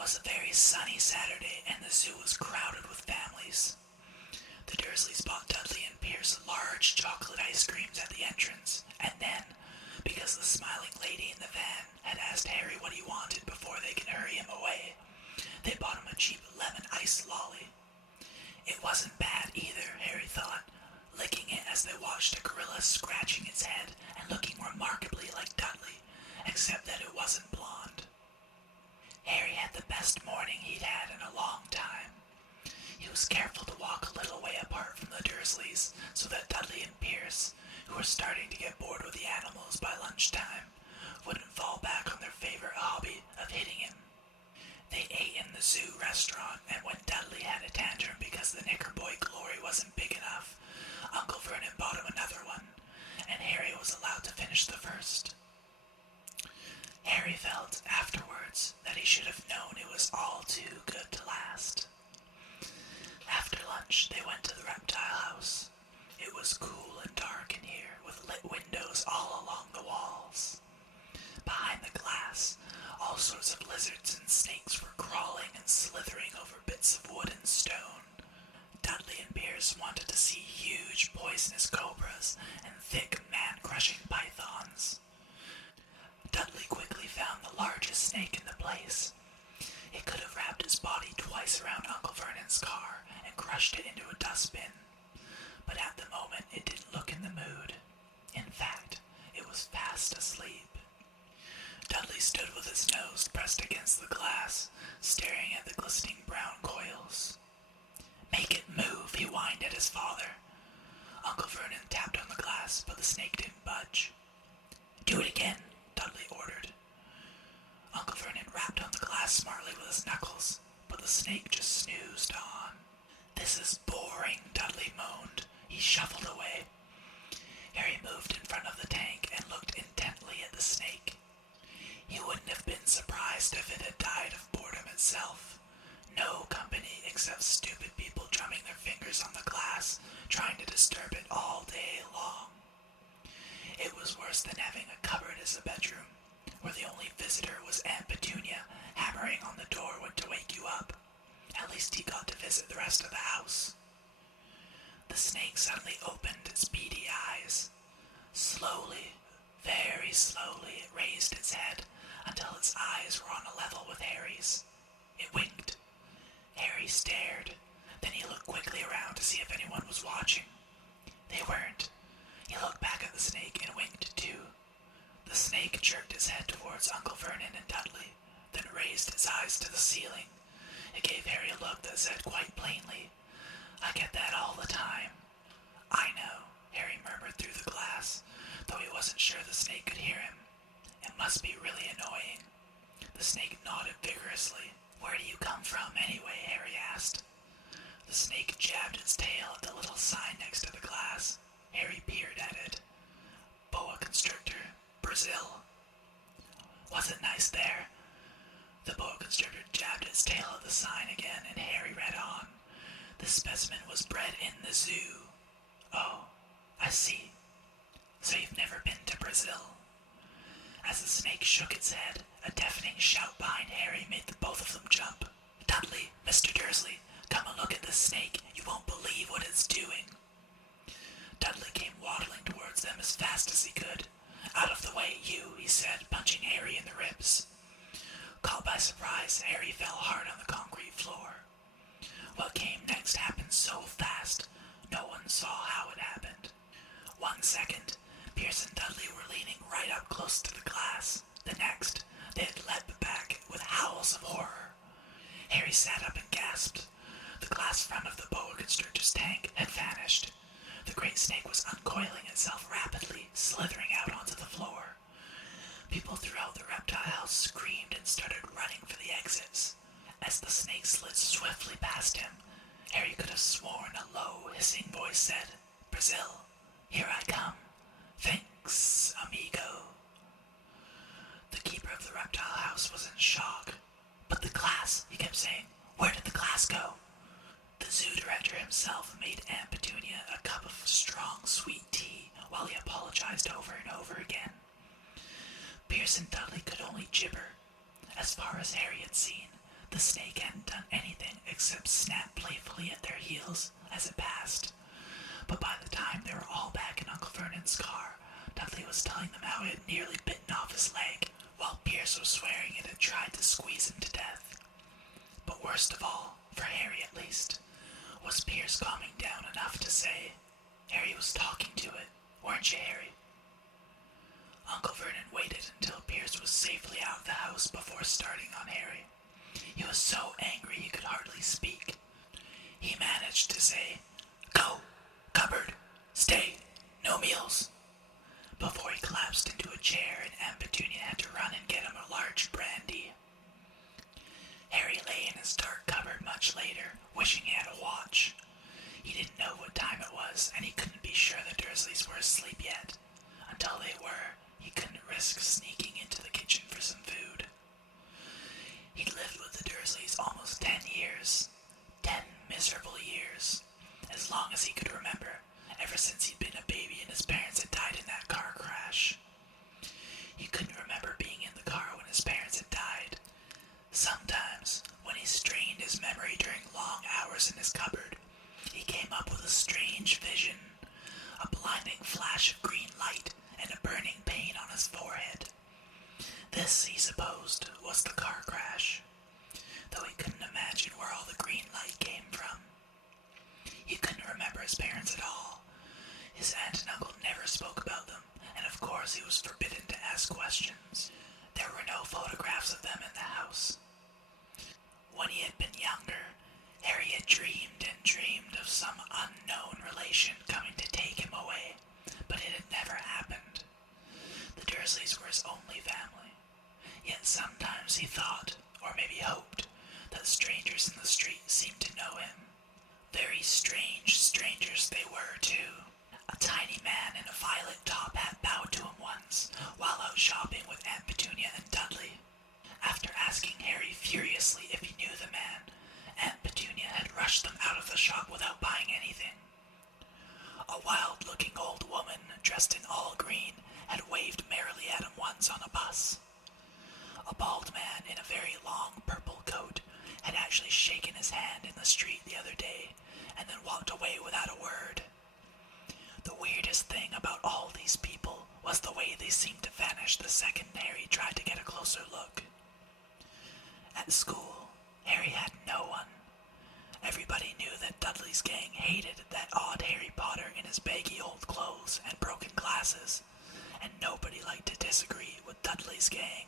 was a very sunny Saturday, and the zoo was crowded with families. The Dursleys bought Dudley and Pierce large chocolate ice creams at the entrance, and then, because the smiling lady in the van had asked Harry what he wanted before they could hurry him away, they bought him a cheap lemon ice lolly. It wasn't bad either, Harry thought, licking it as they watched a gorilla scratching its head and looking remarkably like Dudley, except that it wasn't blonde. Harry had the best morning he'd had in a long time. He was careful to walk a little way apart from the Dursleys so that Dudley and Pierce, who were starting to get bored with the animals by lunchtime, wouldn't fall back on their favorite hobby of hitting him. They ate in the zoo restaurant, and when Dudley had a tantrum because the Knickerboy glory wasn't big enough, Uncle Vernon bought him another one, and Harry was allowed to finish the first. Harry felt afterwards that he should have known it was all too good to last. After lunch, they went to the reptile house. It was cool and dark in here, with lit windows all along the walls. Behind the glass, all sorts of lizards and snakes were crawling and slithering over bits of wood and stone. Dudley and Pierce wanted to see huge poisonous cobras and thick man-crushing pythons. Dudley quickly found the largest snake in the place. It could have wrapped its body twice around Uncle Vernon's car and crushed it into a dustbin. But at the moment it didn't look in the mood. In fact, it was fast asleep. Dudley stood with his nose pressed against the glass, staring at the glistening brown coils. "Make it move," he whined at his father. Uncle Vernon tapped on the glass, but the snake didn't budge. "Do it again," Dudley ordered. Uncle Vernon rapped on the glass smartly with his knuckles, but the snake just snoozed on. "This is boring," Dudley moaned. He shuffled away. Harry moved in front of the tank and looked intently at the snake. He wouldn't have been surprised if it had died of boredom itself. No company except stupid people drumming their fingers on the glass, trying to disturb it all day long. It was worse than having a cupboard as a bedroom, where the only visitor was Aunt Petunia hammering on the door to wake you up. At least he got to visit the rest of the house. The snake suddenly opened its beady eyes. Slowly, very slowly, it raised its head until its eyes were on a level with Harry's. It winked. Harry stared. Then he looked quickly around to see if anyone was watching. They weren't. He looked back at the snake and winked too. The snake jerked its head towards Uncle Vernon and Dudley, then raised its eyes to the ceiling. It gave Harry a look that said quite plainly, "I get that all the time." "I know," Harry murmured through the glass, though he wasn't sure the snake could hear him. "It must be really annoying." The snake nodded vigorously. "Where do you come from, anyway?" Harry asked. The snake jabbed its tail at the little sign next to the glass. Harry peered at it. "Boa constrictor, Brazil." "Was it nice there?" The boa constrictor jabbed its tail at the sign again, and Harry read on. "This specimen was bred in the zoo." "Oh, I see. So you've never been to Brazil?" As the snake shook its head, a deafening shout behind Harry made the both of them jump. "Dudley, Mr. Dursley, come and look at this snake. You won't believe what it's doing." Dudley came waddling towards them as fast as he could. "Out of the way, you," he said, punching Harry in the ribs. Caught by surprise, Harry fell hard on the concrete floor. What came next happened so fast, no one saw how it happened. 1 second, Pierce and Dudley were leaning right up close to the glass. The next, they had leapt back with howls of horror. Harry sat up and gasped. The glass front of the boa constrictor's tank had vanished. The great snake was uncoiling itself rapidly, slithering out onto the floor. People throughout the reptile house screamed and started running for the exits. As the snake slid swiftly past him, Harry could have sworn a low, hissing voice said, "Brazil, here I come. Thanks, amigo." The keeper of the reptile house was in shock. "But the glass," he kept saying. "Where did the glass go?" The zoo director himself made Aunt Petunia a cup of strong, sweet tea while he apologized over and over again. Pierce and Dudley could only gibber. As far as Harry had seen, The snake hadn't done anything except snap playfully at their heels as it passed. But by the time they were all back in Uncle Vernon's car, Dudley was telling them how it had nearly bitten off his leg, while Pierce was swearing it had tried to squeeze him to death. But worst of all, for Harry at least, was Pierce calming down enough to say, "Harry was talking to it, weren't you, Harry?" Uncle Vernon waited until Pierce was safely out of the house before starting on Harry. He was so angry he could hardly speak. He managed to say, "Go! Cupboard! Stay! No meals!" before he collapsed into a chair and Aunt Petunia had to run and get him a large brandy. Harry lay in his dark cupboard much later, wishing he had a watch. He didn't know what time it was, and he couldn't be sure the Dursleys were asleep yet. Until they were, he couldn't risk sneaking into the kitchen for some food. He'd lived with the Dursleys almost 10 years. 10 miserable years. As long as he could remember, ever since he'd been a baby and his parents had died in that car crash. He couldn't remember being in the car when his parents had died. Sometimes, when he strained his memory during long hours in his cupboard, he came up with a strange vision, a blinding flash of green light and a burning pain on his forehead. This, he supposed, was the car crash, though he couldn't imagine where all the green light came from. He couldn't remember his parents at all. His aunt and uncle never spoke about them, and of course he was forbidden to ask questions. There were no photographs of them in the house. When he had been younger, Harry had dreamed and dreamed of some unknown relation coming to take him away, but it had never happened. The Dursleys were his only family, yet sometimes he thought, or maybe hoped, that strangers in the street seemed to know him. Very strange strangers they were, too. A tiny man in a violet top hat bowed to him once, while out shopping with Aunt Petunia and Dudley. After asking Harry furiously if he knew the man, Aunt Petunia had rushed them out of the shop without buying anything. A wild-looking old woman, dressed in all green, had waved merrily at him once on a bus. A bald man in a very long purple coat had actually shaken his hand in the street the other day, and then walked away without a word. The weirdest thing about all these people was the way they seemed to vanish the second Harry tried to get a closer look. At school, Harry had no one. Everybody knew that Dudley's gang hated that odd Harry Potter in his baggy old clothes and broken glasses, and nobody liked to disagree with Dudley's gang.